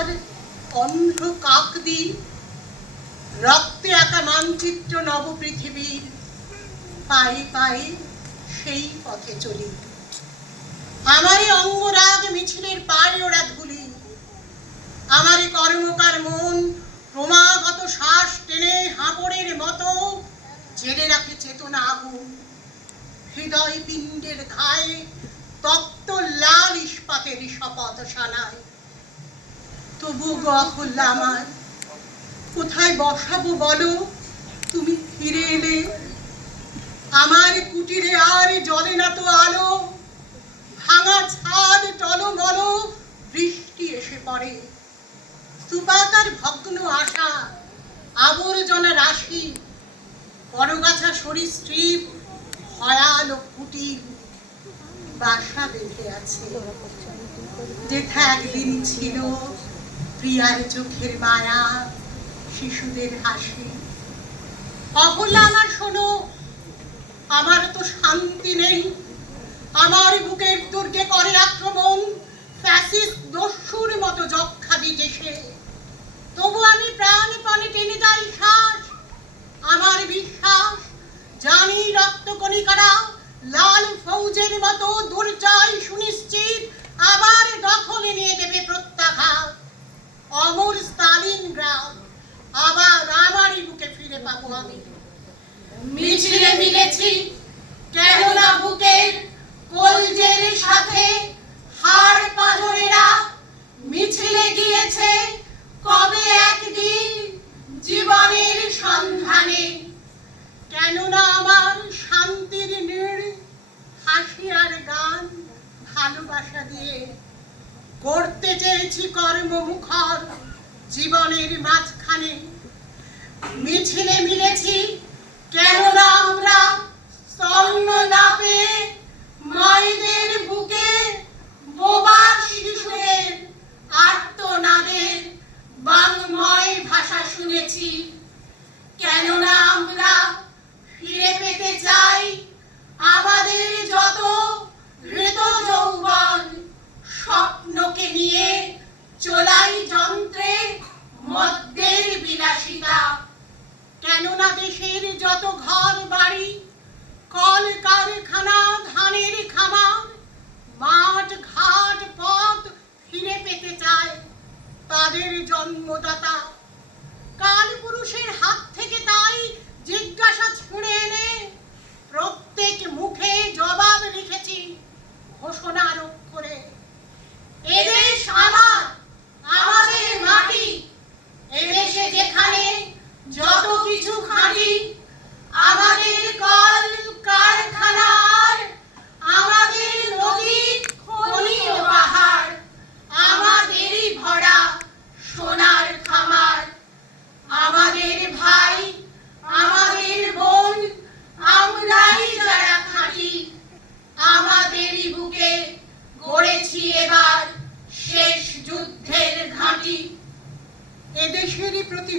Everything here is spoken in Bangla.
আমার অন্ধ কাকদি রক্তে আঁকা মানচিত্র নব পৃথিবীর পায়ে পায়ে সেই পথে চলি। আমারই অঙ্গরাগ মিছিলের পায়ে ওরা ধুলি, আমারই কর্মকার মন ক্রমাগত শ্বাস টেনে হাঁপড়ের মতো জেলে রাখে চেতনা আগুন। হৃদয় পিণ্ডের ঘায়ে তপ্ত লাল ইস্পাতের শপথ সানায়। তবু গহল্লা আমার, কোথায় বসাবো বলো তুমি ফিরে এলে? আমার কুটিরে আর জ্বলে না তো আলো, ভাঙা ছাদ টলমল বৃষ্টি এসে পড়ে। স্তূপাকার ভগ্ন আশা, আবর্জনা রাশি, বড়গাছা সরীসৃপ ভয়াল কুটির বাসা বেঁধে আছে। যেথা একদিন ছিল প্রিয়ার চোখের মায়া, শিশুদের হাসি। অহল্যা আমার শোনো, আমার তো শান্তি নেই। আমার বুকের দুর্গে করে আক্রমণ ফ্যাসিস্ট দস্যুর মতো যক্ষা বিদেশে। তবু আমি প্রাণপণে টেনে যাই শ্বাস। আমার বিশ্বাস, জানি রক্তকণিকারা লাল ফৌজের মতো দুর্জয় সুনিশ্চিত আবার দখলে নিয়ে দেবে প্রত্যাঘাত। অমর স্টালিনগ্রাড আবার আমারই বুকে ফিরে পাবো আমি। মিছিলে মিলেছি কেননা বুকের কলজের সাথে হাড় পাঁজরেরা মিছিলে গিয়েছে কবে একদিন জীবনের সন্ধানে। কেননা আমার শান্তির নীড় হাসি আর গান ভালোবাসা দিয়ে করতে চেয়েছি কর্মমুখর জীবনের মাঝখানে। মিছিলে মিলেছি কেননা আমরা স্বর্ণ না পেয়ে মায়েদের বুকে বোবা শিশুদের আর্তনাদের বাংময় ভাষা শুনেছি। কেননা আমরা ফিরে পেতে চাই আমাদের যত হৃত যৌবন, স্বপ্নকে নিয়ে চোলাই যন্ত্রে মদ্যের বিলাসিতা। কেননা দেশের যত ঘর বাড়ি, কল কারখানা, ধানের খামার, মাঠ ঘাট পথ ফিরে পেতে চায় তাদের জন্মদাতা। কাল পুরুষের হাত থেকে তাই জিজ্ঞাসা ছুঁড়ে এনে প্রত্যেক মুখে জবাব লিখেছি ঘোষণার অক্ষরে। এদেশ আমার, আমাদের মাটি। এদেশে যেখানে যত কিছু খাঁটি, আমাদের কল কারখানার, আমাদের নদী খনি ও পাহাড়, আমাদেরই ভরা সোনার খামার। আমাদের ভাই, আমাদের বোন, আমরাই যারা খাঁটি, আমাদেরই বুকে গড়েছি এবার শেষ যুদ্ধের ঘাঁটি। এদেশেরই প্রতি